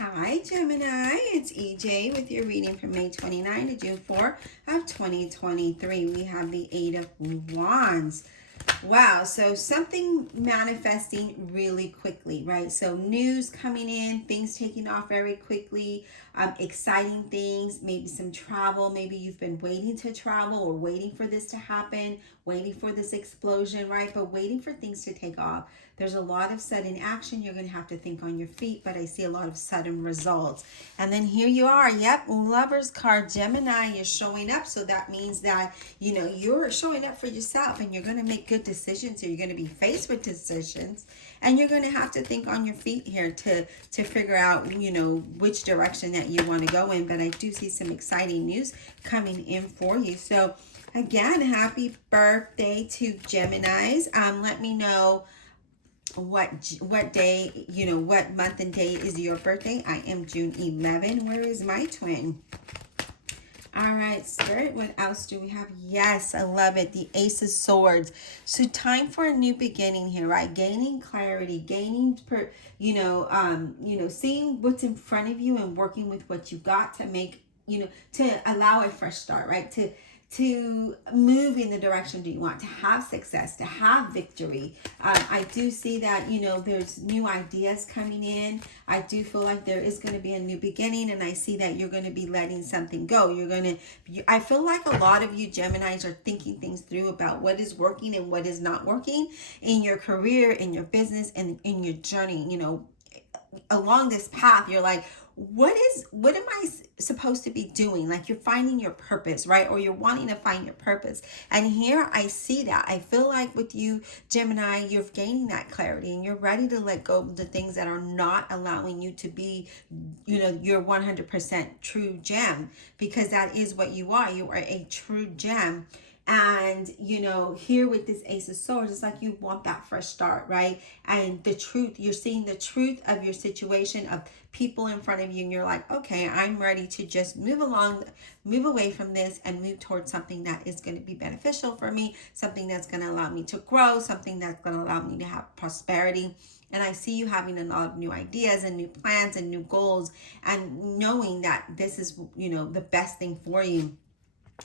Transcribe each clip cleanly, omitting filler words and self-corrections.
Hi Gemini, it's EJ with your reading from May 29 to June 4 of 2023. We have the Eight of Wands. Wow, so something manifesting really quickly, right? So news coming in, things taking off very quickly, exciting things, maybe some travel. Maybe you've been waiting to travel or waiting for this to happen, waiting for this explosion, right? But waiting for things to take off. There's a lot of sudden action. You're going to have to think on your feet, but I see a lot of sudden results. And then here you are. Yep, Lover's card, Gemini, you're showing up. So that means that, you're showing up for yourself and you're going to make good decisions. Or you're going to be faced with decisions and you're going to have to think on your feet here to figure out, which direction that you want to go in. But I do see some exciting news coming in for you. So again, happy birthday to Geminis. Let me know what day, what month and day is your birthday. I am June 11. Where is my twin? All right, Spirit, what else do we have? Yes, I love it. The Ace of Swords. So time for a new beginning here, right? Gaining clarity, seeing what's in front of you and working with what you got to make, to allow a fresh start, right? To move in the direction that you want, to have success, to have victory. I do see that, there's new ideas coming in. I do feel like there is going to be a new beginning, and I see that you're going to be letting something go. I feel like a lot of you Geminis are thinking things through about what is working and what is not working in your career, in your business, and in your journey. Along this path, you're like, what am I supposed to be doing? Like, you're finding your purpose, right? Or you're wanting to find your purpose. And here I see that. I feel like with you, Gemini, you're gaining that clarity and you're ready to let go of the things that are not allowing you to be, your 100% true gem, because that is what you are. You are a true gem. And, here with this Ace of Swords, it's like you want that fresh start, right? And the truth, you're seeing the truth of your situation, of people in front of you, and you're like, okay, I'm ready to just move away from this and move towards something that is going to be beneficial for me, something that's going to allow me to grow, something that's going to allow me to have prosperity. And I see you having a lot of new ideas and new plans and new goals, and knowing that this is, the best thing for you.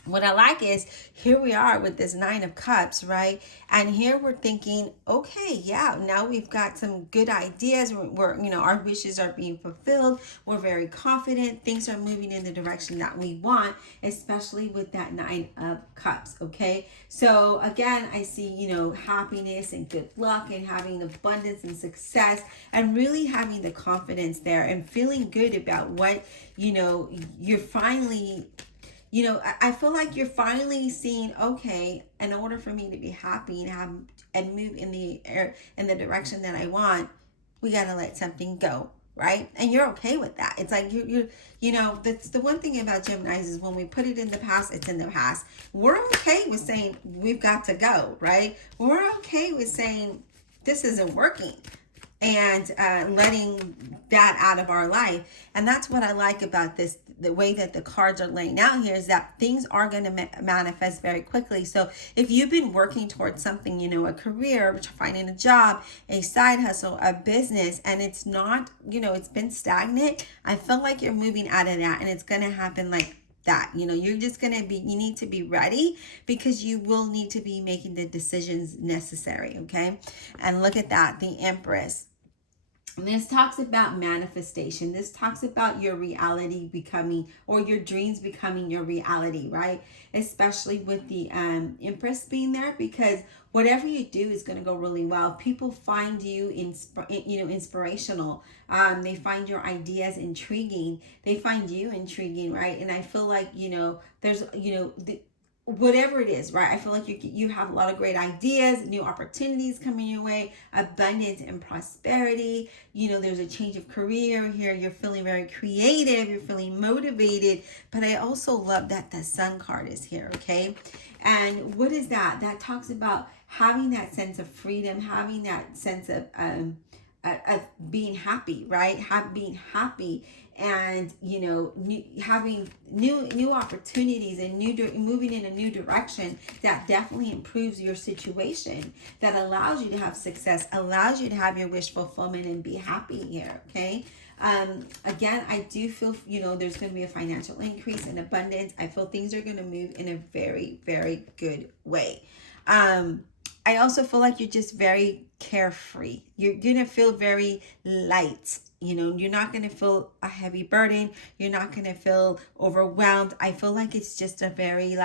What I like is here we are with this Nine of Cups, right? And here we're thinking, okay, yeah, now we've got some good ideas. We're our wishes are being fulfilled. We're very confident. Things are moving in the direction that we want, especially with that Nine of Cups, okay? So again, I see, happiness and good luck and having abundance and success and really having the confidence there and feeling good about what, you're finally... I feel like you're finally seeing, okay, in order for me to be happy and move in the direction that I want, we got to let something go, right? And you're okay with that. It's like that's the one thing about Geminis is when we put it in the past, it's in the past. We're okay with saying we've got to go, right? We're okay with saying this isn't working, and letting that out of our life. And that's what I like about this, the way that the cards are laying out here, is that things are going to manifest very quickly. So if you've been working towards something, a career, finding a job, a side hustle, a business, and it's not, it's been stagnant, I feel like you're moving out of that, and it's going to happen like that. You're just going to you need to be ready, because you will need to be making the decisions necessary, okay? And look at that, the Empress. And this talks about manifestation. This talks about your reality becoming, or your dreams becoming your reality, right? Especially with the Empress being there, because whatever you do is going to go really well. People find you inspirational. They find your ideas intriguing. They find you intriguing, right? And I feel like, there's, whatever it is, right? I feel like you have a lot of great ideas, new opportunities coming your way, abundance and prosperity. There's a change of career here. You're feeling very creative. You're feeling motivated. But I also love that the Sun card is here, okay? And what is that? That talks about having that sense of freedom, having that sense of being happy, right? Being happy, and having new opportunities and moving in a new direction that definitely improves your situation, that allows you to have success, allows you to have your wish fulfillment and be happy here. Okay. Again, I do feel, there's going to be a financial increase and abundance. I feel things are going to move in a very, very good way. I also feel like you're just very carefree. You're going to feel very light. You're not going to feel a heavy burden. You're not going to feel overwhelmed. I feel like it's just a very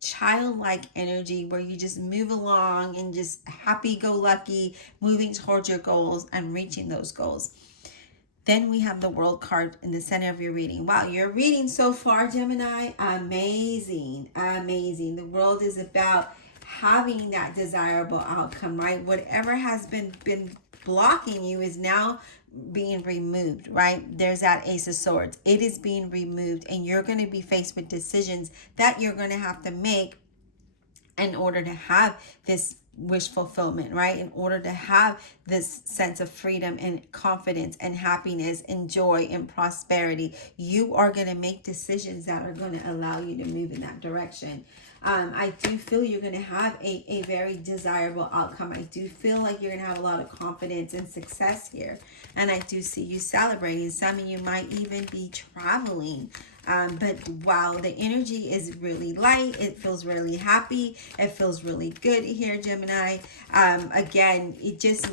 childlike energy where you just move along and just happy-go-lucky, moving towards your goals and reaching those goals. Then we have the World card in the center of your reading. Wow, your reading so far, Gemini, amazing, amazing. The World is about having that desirable outcome, right? Whatever has been blocking you is now being removed, right? There's that Ace of Swords. It is being removed, and you're going to be faced with decisions that you're going to have to make in order to have this wish fulfillment, right? In order to have this sense of freedom and confidence and happiness and joy and prosperity, you are going to make decisions that are going to allow you to move in that direction. I do feel you're going to have a very desirable outcome. I do feel like you're going to have a lot of confidence and success here. And I do see you celebrating. Some of you might even be traveling. But wow, the energy is really light. It feels really happy. It feels really good here, Gemini. Again, it just,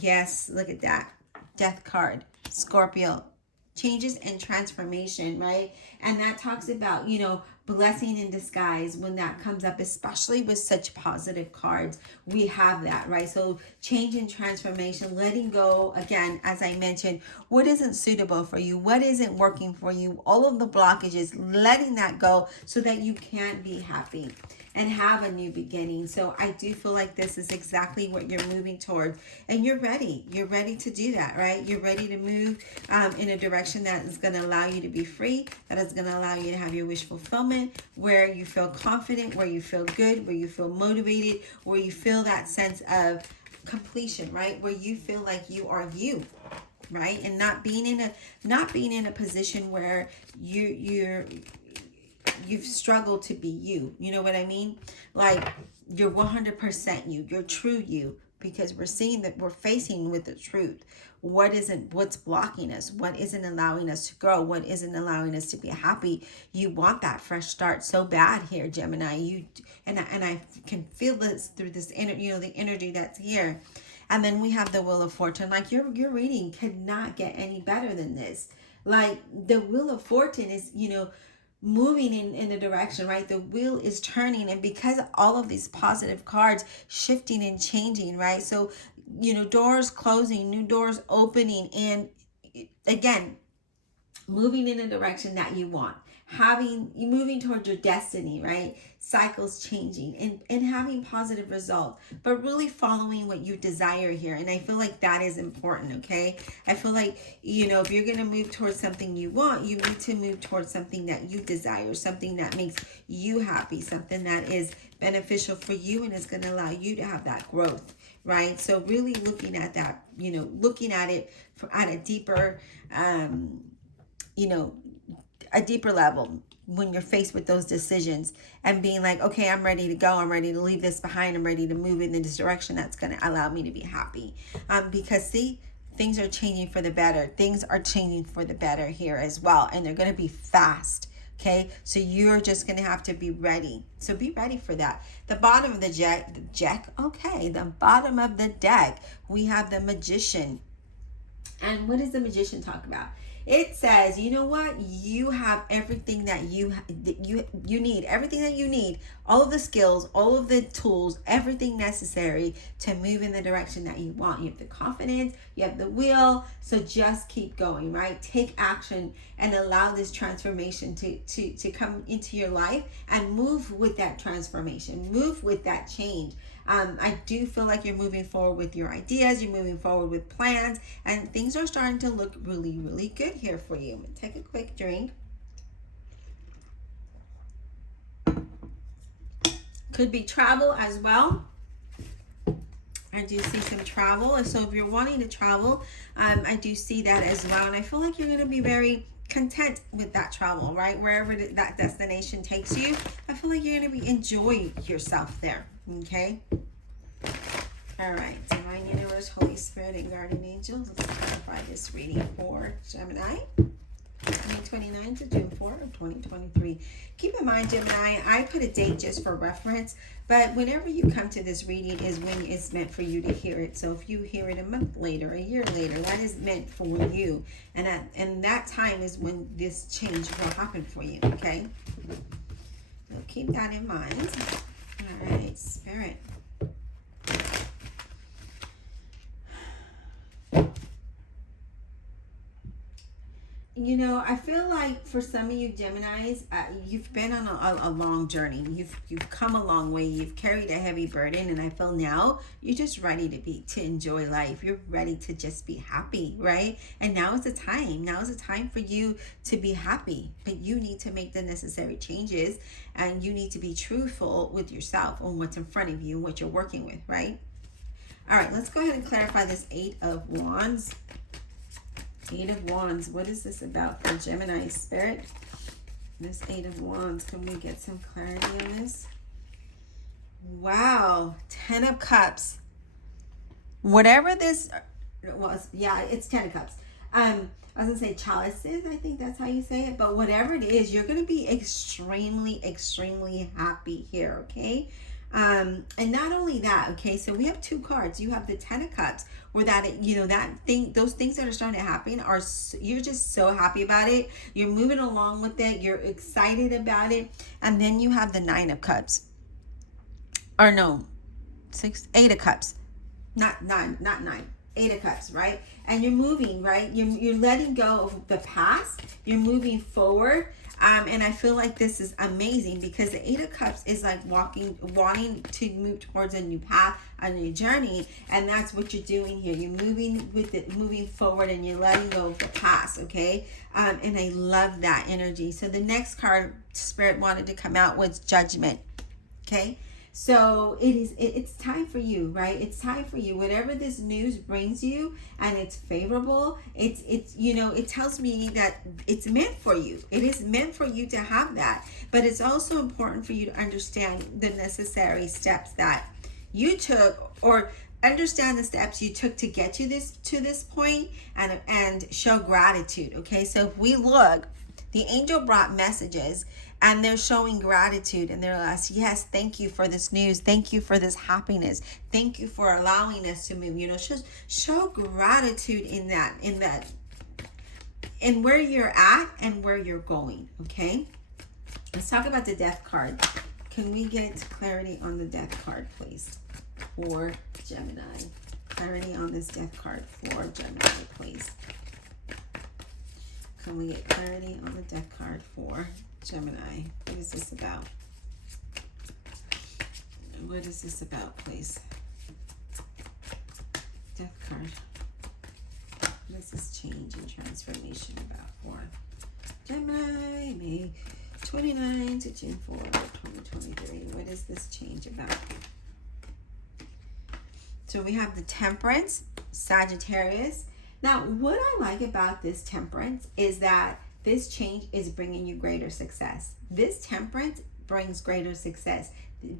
yes, look at that. Death card, Scorpio. Changes and transformation, right? And that talks about, blessing in disguise when that comes up, especially with such positive cards. We have that, right? So change and transformation, letting go, again, as I mentioned, what isn't suitable for you, what isn't working for you, all of the blockages, letting that go so that you can be happy and have a new beginning. So I do feel like this is exactly what you're moving towards, and you're ready. You're ready to do that, right? You're ready to move in a direction that is going to allow you to be free, that is going to allow you to have your wish fulfillment, where you feel confident, where you feel good, where you feel motivated, where you feel that sense of completion, right? Where you feel like you are you, right? And not being in a position where you've struggled to be you. You know what I mean? Like you're 100% you, you're true you, because we're seeing that we're facing with the truth. What's blocking us? What isn't allowing us to grow? What isn't allowing us to be happy? You want that fresh start so bad here, Gemini. And I can feel this through this the energy that's here. And then we have the Wheel of Fortune. Like your reading could not get any better than this. Like the Wheel of Fortune is, moving in a direction, right? The wheel is turning, and because of all of these positive cards shifting and changing, right? So, doors closing, new doors opening, and again, moving in a direction that you want, moving towards your destiny, right? Cycles changing and having positive results, but really following what you desire here. And I feel like that is important, okay? I feel like, if you're going to move towards something you want, you need to move towards something that you desire, something that makes you happy, something that is beneficial for you and is going to allow you to have that growth, right? So really looking at that, looking at it at a deeper, a deeper level when you're faced with those decisions and being like, okay, I'm ready to go. I'm ready to leave this behind. I'm ready to move in this direction that's going to allow me to be happy. Because see, things are changing for the better. Things are changing for the better here as well. And they're going to be fast. Okay. So you're just going to have to be ready. So be ready for that. The bottom of the deck. Okay. The bottom of the deck, we have the Magician. And what does the Magician talk about? It says, you know what? You have everything that you need, everything that you need, all of the skills, all of the tools, everything necessary to move in the direction that you want. You have the confidence, you have the will, so just keep going, right? Take action and allow this transformation to come into your life and move with that transformation, move with that change. I do feel like you're moving forward with your ideas, you're moving forward with plans, and things are starting to look really, really good here for you. I'm gonna take a quick drink. Could be travel as well. I do see some travel. So if you're wanting to travel, I do see that as well. And I feel like you're going to be very content with that travel, right? Wherever that destination takes you, I feel like you're going to be enjoy yourself there. Okay. All right. Divine Universe, Holy Spirit, and Guardian Angels. Let's clarify this reading for Gemini. May 29 to June 4 of 2023. Keep in mind, Gemini, I put a date just for reference, but whenever you come to this reading is when it's meant for you to hear it. So if you hear it a month later, a year later, that is meant for you. And that time is when this change will happen for you, okay? So keep that in mind. All right, Spirit. You know, I feel like for some of you Geminis, you've been on a long journey. You've come a long way. You've carried a heavy burden, and I feel now you're just ready to enjoy life. You're ready to just be happy, right? And now is the time. Now is the time for you to be happy. But you need to make the necessary changes, and you need to be truthful with yourself on what's in front of you and what you're working with, right? All right, let's go ahead and clarify this 8 of Wands. 8 of Wands. What is this about for Gemini, Spirit? This 8 of Wands. Can we get some clarity on this? Wow. 10 of Cups. Whatever this was, yeah, it's 10 of Cups. I was going to say chalices. I think that's how you say it. But whatever it is, you're going to be extremely, extremely happy here, okay? And not only that, okay, so we have 2 cards. You have the 10 of Cups, where that, you know, those things that are starting to happen are, you're just so happy about it. You're moving along with it. You're excited about it. And then you have the 9 of Cups. Or no, 8 of Cups. Not 9. 8 of Cups, right? And you're moving, right? You're letting go of the past. You're moving forward. And I feel like this is amazing because the 8 of Cups is like wanting to move towards a new path, a new journey. And that's what you're doing here. You're moving with it, moving forward, and you're letting go of the past, okay? And I love that energy. So the next card Spirit wanted to come out was Judgment, okay? So it's time for you, right? It's time for you. Whatever this news brings you and it's favorable, it's you know, it tells me that it's meant for you. It is meant for you to have that. But it's also important for you to understand the necessary steps that you took, or understand the steps you took to get to this point, and show gratitude, okay? So if we look, the angel brought messages, and they're showing gratitude, and they're like, yes, thank you for this news. Thank you for this happiness. Thank you for allowing us to move. You know, show gratitude in where you're at and where you're going, okay? Let's talk about the Death card. Can we get clarity on the Death card, please, for Gemini? Clarity on this Death card for Gemini, please. Can we get clarity on the Death card for Gemini? What is this about? What is this about, please? Death card. What is this change and transformation about for Gemini? May 29 to June 4, 2023. What is this change about? So we have the Temperance, Sagittarius. Now, what I like about this Temperance is that this change is bringing you greater success. This Temperance brings greater success,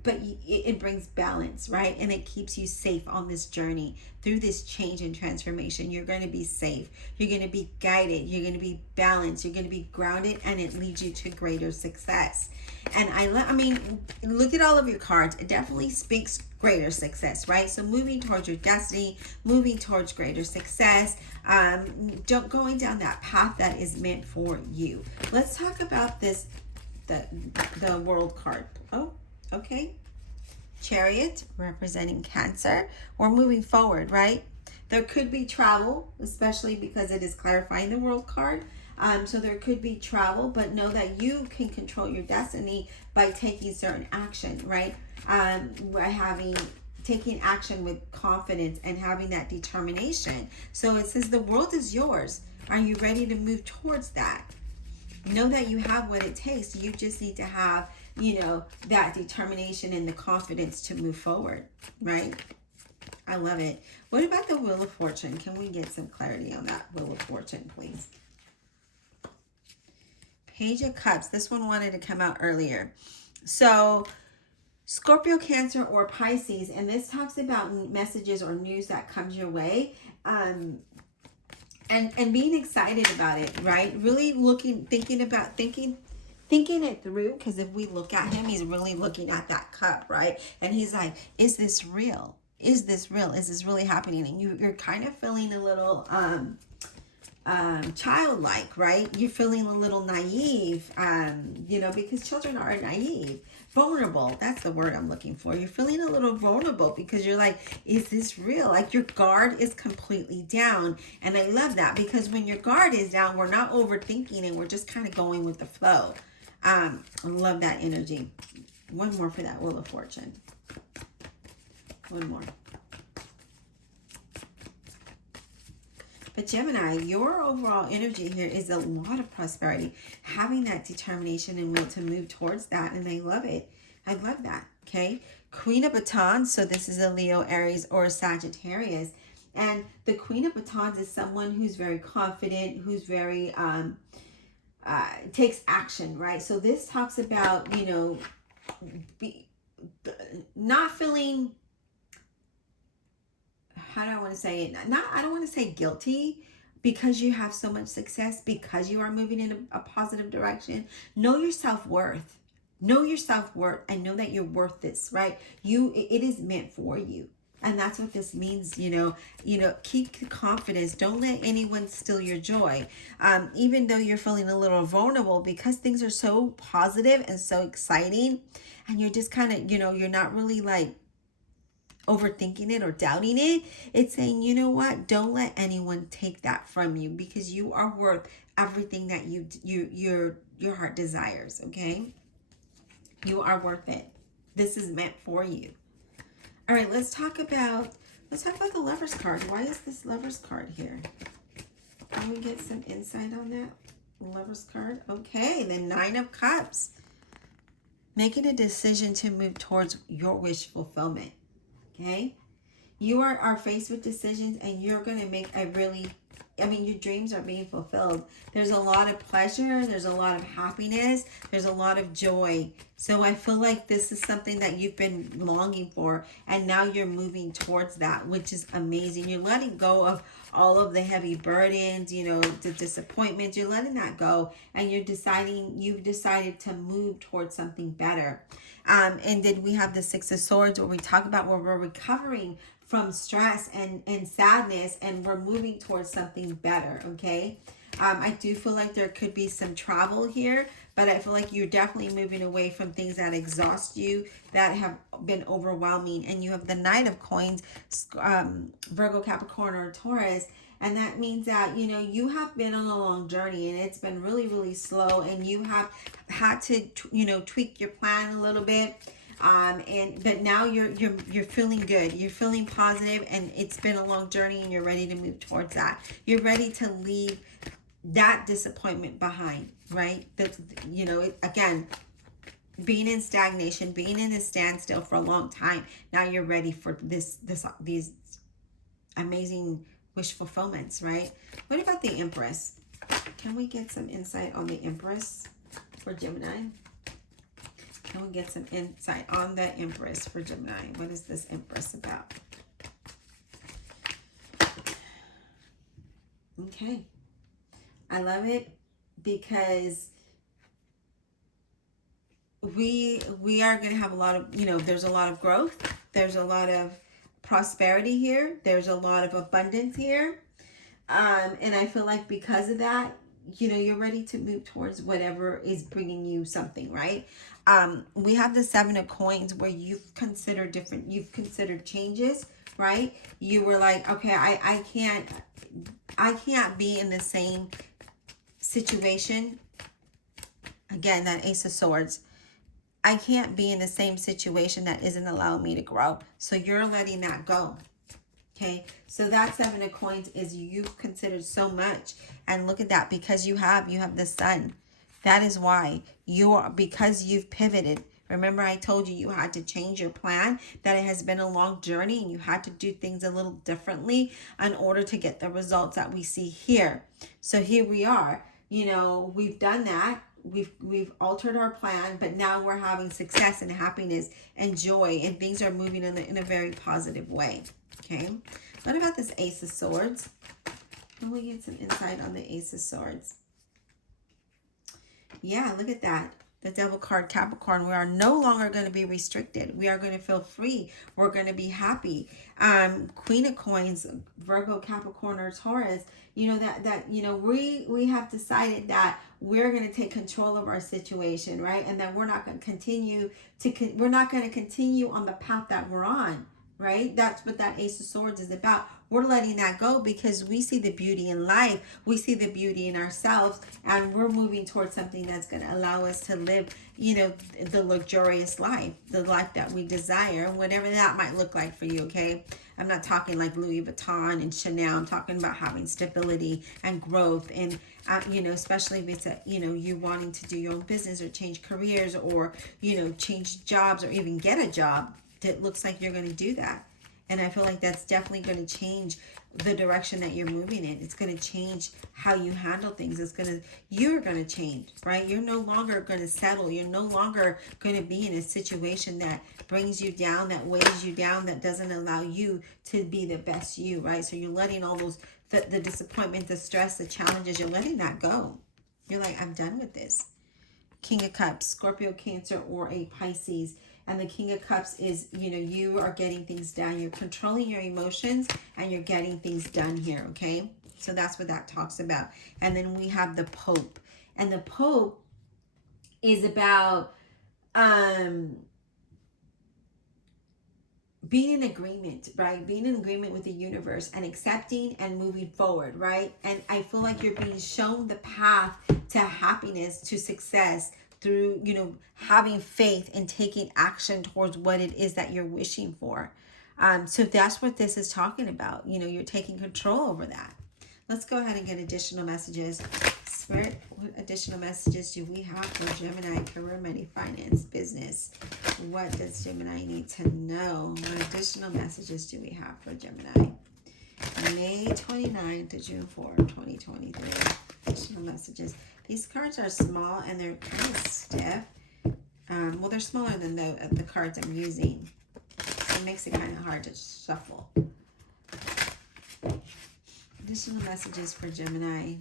but it brings balance, right? And it keeps you safe on this journey. Through this change and transformation, you're going to be safe. You're going to be guided. You're going to be balanced. You're going to be grounded, and it leads you to greater success. And I mean, look at all of your cards. It definitely speaks greater success, right? So moving towards your destiny, moving towards greater success, going down that path that is meant for you. Let's talk about this, the World card. Oh, okay. Chariot, representing Cancer. We're moving forward, right? There could be travel, especially because it is clarifying the World card. So there could be travel, but know that you can control your destiny by taking certain action, right? By taking action with confidence and having that determination. So it says the world is yours. Are you ready to move towards that? Know that you have what it takes. You just need to have, you know, that determination and the confidence to move forward, right? I love it. What about the Wheel of Fortune? Can we get some clarity on that Wheel of Fortune, please? Page of Cups. This one wanted to come out earlier. So Scorpio, Cancer, or Pisces, and this talks about messages or news that comes your way, and being excited about it, right? Really thinking it through, because if we look at him, he's really looking at that cup, right? And he's like, is this real? Is this real? Is this really happening? And you're kind of feeling a little childlike, right? You're feeling a little naive, you know, because children are naive. Vulnerable, that's the word I'm looking for. You're feeling a little vulnerable because you're like, is this real? Like your guard is completely down. And I love that, because when your guard is down, we're not overthinking and we're just kind of going with the flow. I love that energy. One more for that Wheel of Fortune. One more. But Gemini, your overall energy here is a lot of prosperity, having that determination and will to move towards that. And I love it. I love that. Okay. Queen of Batons. So this is a Leo, Aries, or a Sagittarius. And the Queen of Batons is someone who's very confident, who's very, takes action, right? So this talks about, you know, not feeling, how do I want to say it? I don't want to say guilty because you have so much success, because you are moving in a positive direction. Know your self-worth. Know your self-worth and know that you're worth this, right? It is meant for you. And that's what this means, you know, keep the confidence. Don't let anyone steal your joy. Even though you're feeling a little vulnerable, because things are so positive and so exciting, and you're just kind of, you know, you're not really like overthinking it or doubting it. It's saying, you know what? Don't let anyone take that from you, because you are worth everything that your heart desires, okay? You are worth it. This is meant for you. All right, let's talk about the Lover's card. Why is this Lover's card here? Can we get some insight on that Lover's card? Okay, the Nine of Cups. Making a decision to move towards your wish fulfillment. Okay, you are faced with decisions, and you're going to make your dreams are being fulfilled. There's a lot of pleasure. There's a lot of happiness. There's a lot of joy. So I feel like this is something that you've been longing for, and now you're moving towards that, which is amazing. You're letting go of all of the heavy burdens, you know, the disappointments. You're letting that go, and you've decided to move towards something better. And then we have the Six of Swords, where we talk about where we're recovering from stress and sadness, and we're moving towards something better, okay? I do feel like there could be some travel here, but I feel like you're definitely moving away from things that exhaust you, that have been overwhelming. And you have the Knight of Coins, Virgo, Capricorn, or Taurus. And that means that, you know, you have been on a long journey, and it's been really, really slow, and you have had to, you know, tweak your plan a little bit. But now you're feeling good. You're feeling positive, and it's been a long journey, and you're ready to move towards that. You're ready to leave that disappointment behind, right? That, you know, again, being in stagnation, being in a standstill for a long time. Now you're ready for these amazing wish fulfillments, right? What about the Empress? Can we get some insight on the Empress for Gemini? Can we get some insight on the Empress for Gemini? What is this Empress about? Okay. I love it, because we are going to have a lot of, you know, there's a lot of growth. There's a lot of prosperity here. There's a lot of abundance here. And I feel like because of that, you know, you're ready to move towards whatever is bringing you something, right? We have the Seven of Coins, where you've considered changes, right? You were like, okay, I can't be in the same situation. Again, that Ace of Swords. I can't be in the same situation that isn't allowing me to grow. So you're letting that go. Okay, so that Seven of Coins is you've considered so much, and look at that, because you have the Sun. That is why because you've pivoted Remember, I told you you had to change your plan, that it has been a long journey and you had to do things a little differently in order to get the results that we see here. So here we are. You know, we've done that. We've altered our plan, but now we're having success and happiness and joy, and things are moving in a very positive way. Okay. What about this Ace of Swords? Can we get some insight on the Ace of Swords? Yeah, look at that. The Devil card, Capricorn. We are no longer going to be restricted. We are going to feel free. We're going to be happy. Queen of Coins, Virgo, Capricorn, or Taurus. You know that you know we have decided that we're going to take control of our situation, right? And that we're not going to continue on the path that we're on, right? That's what that Ace of Swords is about. We're letting that go because we see the beauty in life. We see the beauty in ourselves, and we're moving towards something that's going to allow us to live, you know, the luxurious life, the life that we desire, whatever that might look like for you, okay? I'm not talking like Louis Vuitton and Chanel. I'm talking about having stability and growth, and you know, especially if it's you wanting to do your own business or change careers, or change jobs, or even get a job. That looks like you're going to do that. And I feel like that's definitely going to change the direction that you're moving in. It's going to change how you handle things. You're going to change, right? You're no longer going to settle. You're no longer going to be in a situation that brings you down, that weighs you down, that doesn't allow you to be the best you, right? So you're letting all those, the disappointment, the stress, the challenges, you're letting that go. You're like, I'm done with this. King of Cups, Scorpio, Cancer, or a Pisces. And the King of Cups is, you are getting things done. You're controlling your emotions and you're getting things done here, okay? So that's what that talks about. And then we have the Pope. And the Pope is about being in agreement, right? Being in agreement with the universe and accepting and moving forward, right? And I feel like you're being shown the path to happiness, to success, through, having faith and taking action towards what it is that you're wishing for. So that's what this is talking about. You're taking control over that. Let's go ahead and get additional messages. Spirit, what additional messages do we have for Gemini? Career, money, finance, business. What does Gemini need to know? What additional messages do we have for Gemini? May 29 to June 4, 2023. Additional messages. These cards are small and they're kind of stiff. Well, they're smaller than the cards I'm using. So it makes it kind of hard to shuffle. Additional messages for Gemini.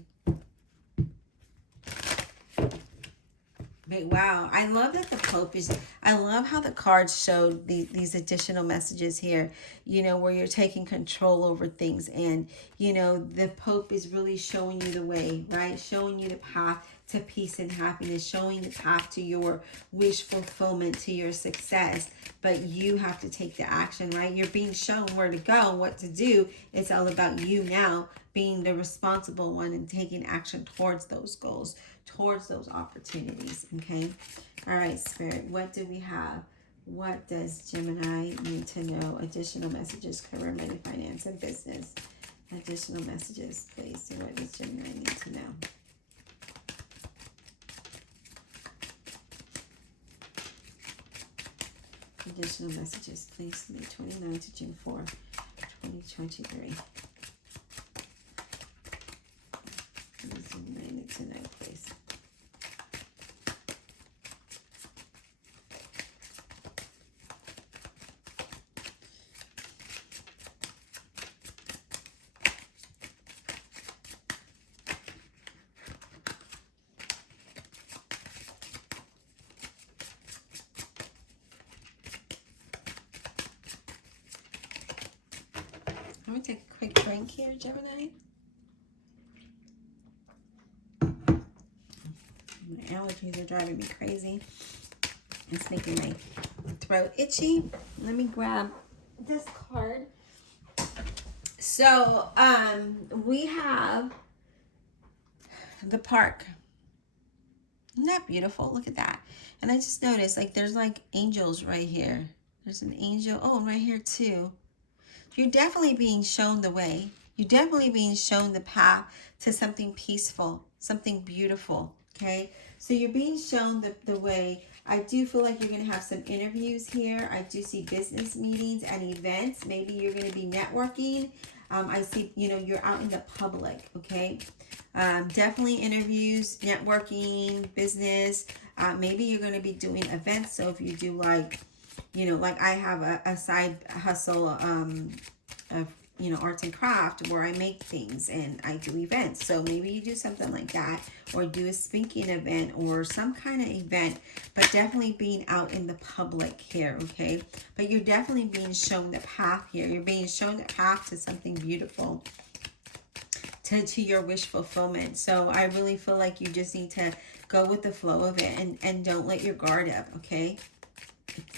But wow, I love that the Pope is, I love how the cards showed these additional messages here, where you're taking control over things. And, the Pope is really showing you the way, right? Showing you the path to peace and happiness, showing the path to your wish fulfillment, to your success. But you have to take the action, right? You're being shown where to go, what to do. It's all about you now being the responsible one and taking action towards those goals, towards those opportunities. Okay. All right, Spirit, what do we have? What does Gemini need to know? Additional messages, career, money, finance, and business. Additional messages, please. So what does Gemini need to know? Additional messages, please. May 29 to June 4, 2023. What does Gemini need to know, please? I'm going to take a quick drink here, Gemini. My allergies are driving me crazy. It's making my throat itchy. Let me grab this card. So, we have the park. Isn't that beautiful? Look at that. And I just noticed, there's angels right here. There's an angel. Oh, right here too. You're definitely being shown the way. You're definitely being shown the path to something peaceful, something beautiful, Okay, so you're being shown the way. I do feel like you're going to have some interviews here. I do see business meetings and events. Maybe you're going to be networking. I see, you know, you're out in the public, okay? Definitely interviews, networking, business. Maybe you're going to be doing events. So if you do like, you know, like I have a side hustle of, you know, arts and craft where I make things and I do events. So maybe you do something like that, or do a speaking event or some kind of event, but definitely being out in the public here, okay? But you're definitely being shown the path here. You're being shown the path to something beautiful, to your wish fulfillment. So I really feel like you just need to go with the flow of it and don't let your guard up, okay?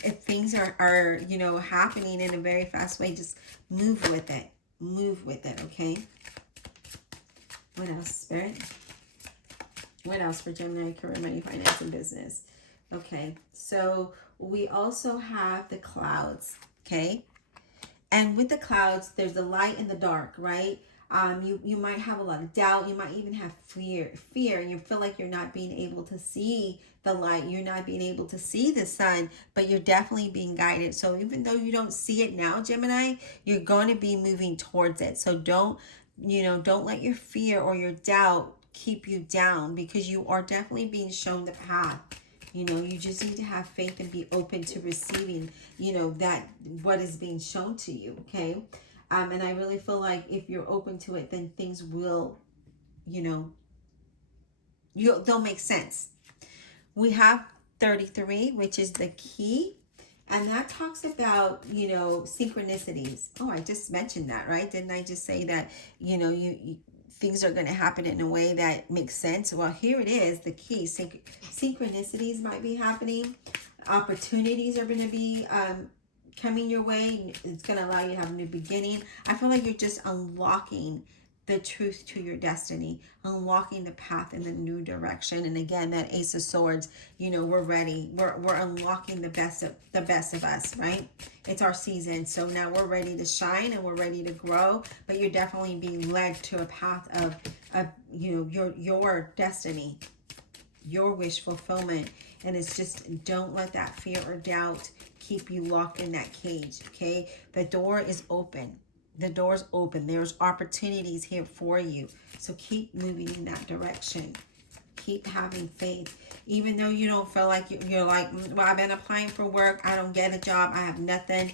If things are, you know, happening in a very fast way, just move with it. Move with it, okay? What else, Spirit? What else for Gemini, career, money, finance, and business? Okay, so we also have the clouds, okay? And with the clouds, there's the light and the dark, right? You might have a lot of doubt. You might even have fear, and you feel like you're not being able to see the light. You're not being able to see the sun, but you're definitely being guided. So even though you don't see it now, Gemini, you're going to be moving towards it. So don't let your fear or your doubt keep you down, because you are definitely being shown the path. You know, you just need to have faith and be open to receiving, you know, that what is being shown to you, okay? And I really feel like if you're open to it, then things will, you know, they'll make sense. We have 33, which is the key. And that talks about, you know, synchronicities. Oh, I just mentioned that, right? Didn't I just say that, you know, things are going to happen in a way that makes sense? Well, here it is, the key. Synchronicities might be happening. Opportunities are going to be coming your way. It's going to allow you to have a new beginning. I feel like you're just unlocking the truth to your destiny, unlocking the path in the new direction. And again, that Ace of Swords, you know, we're ready. We're unlocking the best of us, right? It's our season. So now we're ready to shine and we're ready to grow, but you're definitely being led to a path of you know, your destiny, your wish fulfillment. And it's just, don't let that fear or doubt keep you locked in that cage, okay? The door is open. The door's open. There's opportunities here for you. So keep moving in that direction. Keep having faith. Even though you don't feel like you're like, well, I've been applying for work. I don't get a job. I have nothing.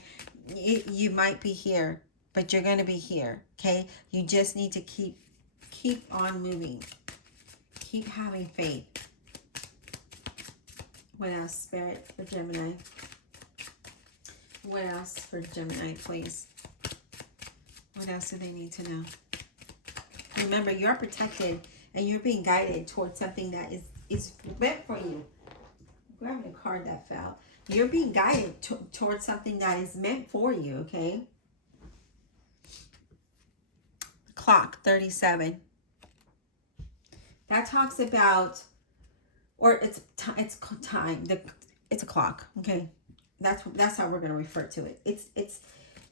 You might be here, but you're going to be here, okay? You just need to keep on moving. Keep having faith. What else, Spirit, for Gemini? What else for Gemini, please? What else do they need to know? Remember, you're protected and you're being guided towards something that is meant for you. Grab the card that fell. You're being guided towards something that is meant for you, okay? Clock, 37. That talks about, or it's time. It's a clock, okay? That's how we're going to refer to it.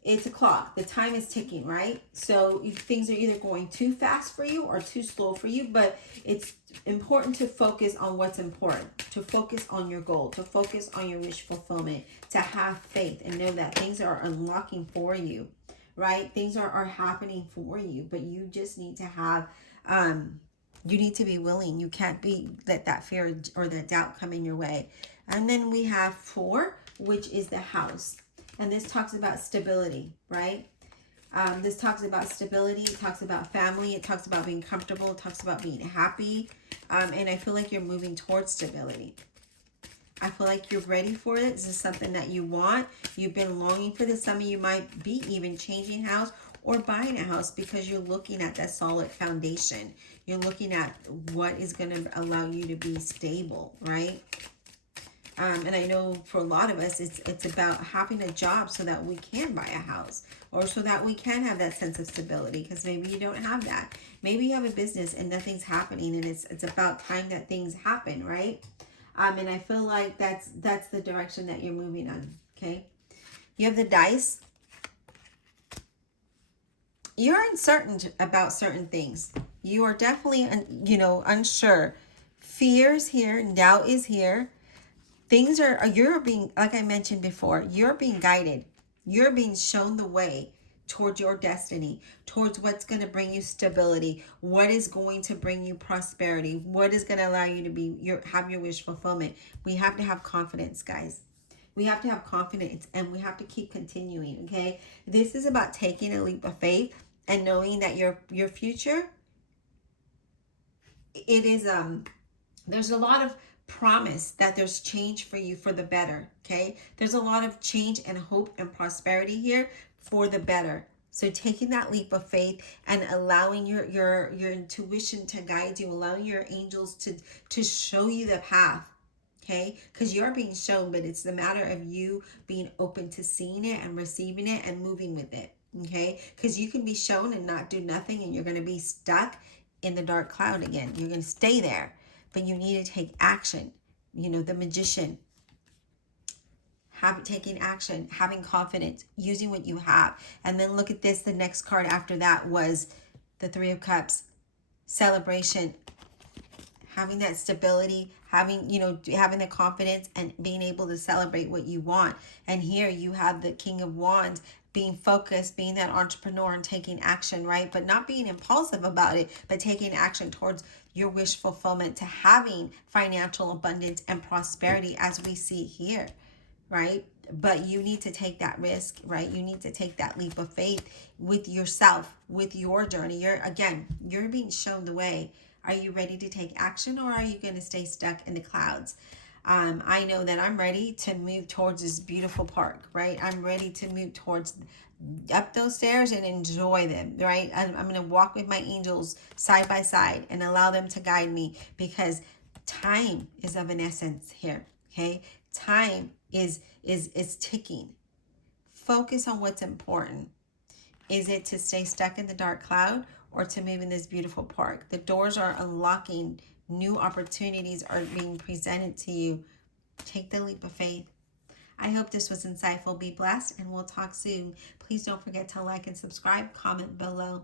It's a clock. The time is ticking, right? So things are either going too fast for you or too slow for you, but it's important to focus on what's important, to focus on your goal, to focus on your wish fulfillment, to have faith and know that things are unlocking for you, right? Things are happening for you, but you just need to have, you need to be willing. You can't let that fear or that doubt come in your way. And then we have 4, which is the house. And this talks about stability, right? This talks about stability. It talks about family. It talks about being comfortable. It talks about being happy. And I feel like you're moving towards stability. I feel like you're ready for it. This is something that you want. You've been longing for this. Some of you might be even changing house or buying a house because you're looking at that solid foundation. You're looking at what is going to allow you to be stable, right? And I know for a lot of us, it's about having a job so that we can buy a house, or so that we can have that sense of stability, because maybe you don't have that. Maybe you have a business and nothing's happening, and it's about time that things happen, right? And I feel like that's the direction that you're moving on, okay? You have the dice. You're uncertain about certain things. You are definitely, unsure. Fear is here, doubt is here. Things you're being, like I mentioned before, you're being guided. You're being shown the way towards your destiny, towards what's going to bring you stability, what is going to bring you prosperity, what is going to allow you to have your wish fulfillment. We have to have confidence, guys. We have to have confidence, and we have to keep continuing, okay? This is about taking a leap of faith and knowing that your future, it is there's a lot of promise that there's change for you for the better, okay? There's a lot of change and hope and prosperity here for the better. So taking that leap of faith and allowing your intuition to guide you, allowing your angels to show you the path, okay? Because you're being shown, but it's the matter of you being open to seeing it and receiving it and moving with it, okay? Because you can be shown and not do nothing, and you're going to be stuck in the dark cloud again. You're going to stay there. But you need to take action. You know, the magician, taking action, having confidence, using what you have. And then look at this. The next card after that was the Three of Cups. Celebration. Having that stability, having the confidence and being able to celebrate what you want. And here you have the King of Wands, being focused, being that entrepreneur and taking action, right? But not being impulsive about it, but taking action towards your wish fulfillment, to having financial abundance and prosperity as we see here, right? But you need to take that risk, right? You need to take that leap of faith with yourself, with your journey. You're being shown the way. Are you ready to take action, or are you going to stay stuck in the clouds? I know that I'm ready to move towards this beautiful park, right? I'm ready to move towards up those stairs and enjoy them, right? I'm going to walk with my angels side by side and allow them to guide me, because time is of an essence here, okay? Time is ticking. Focus on what's important. Is it to stay stuck in the dark cloud, or to move in this beautiful park? The doors are unlocking. New opportunities are being presented to you. Take the leap of faith. I hope this was insightful. Be blessed, and we'll talk soon. Please don't forget to like and subscribe. Comment below.